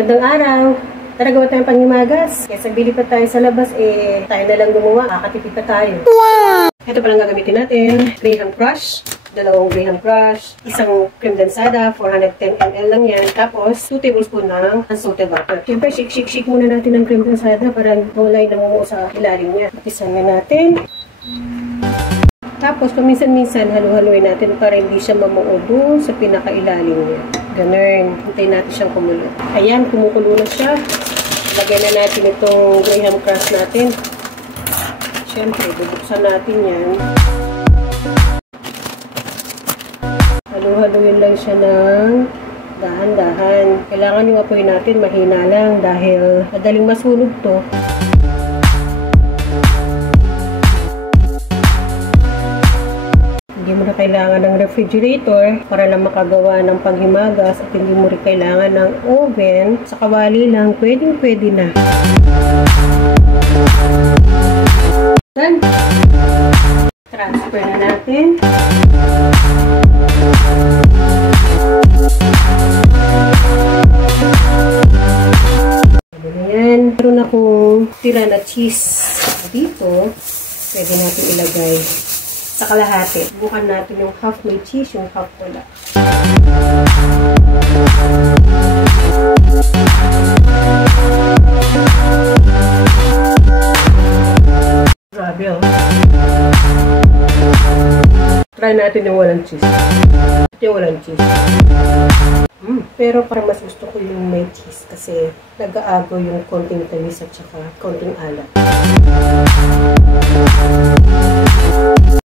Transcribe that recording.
Magandang araw! Tara, gawa tayong panghimagas. Kaya bili pa tayo sa labas, tayo na lang gumawa. Kakatipid pa tayo. Wow! Ito palang gagamitin natin. Graham Crush. Dalawang Graham Crush. Isang cream densada. 410 ml lang yan. Tapos, 2 tablespoon ng unsalted butter. Siyempre, shake muna natin ng cream densada para wala namumuo sa ilalim niya. Patisan na natin. Tapos, paminsan-minsan, halu-haluin natin para hindi siya mamuo doon sa pinakailalim niya. Ganun. Hintayin natin siyang kumulo. Ayan, kumukulo na siya. Lagyan na natin itong Graham Crush natin. Siyempre, bubuksan natin yan. Halu-haluin lang siya ng dahan-dahan. Kailangan yung apoy natin mahina lang dahil madaling masunog to. Hindi mo na kailangan ng refrigerator para lang makagawa ng panghimagas at hindi mo rin kailangan ng oven. Sa kawali lang, pwedeng-pwede na. Then, transfer na natin. Ayan. Meron akong tira na cheese dito. Pwede natin ilagay sa kalahati. Bukan natin yung half may cheese, yung half wala. Grabe, oh. Try natin yung walang cheese. Yung walang cheese. Pero parang mas gusto ko yung may cheese kasi nag-aagaw yung konting tamis at saka konting alat.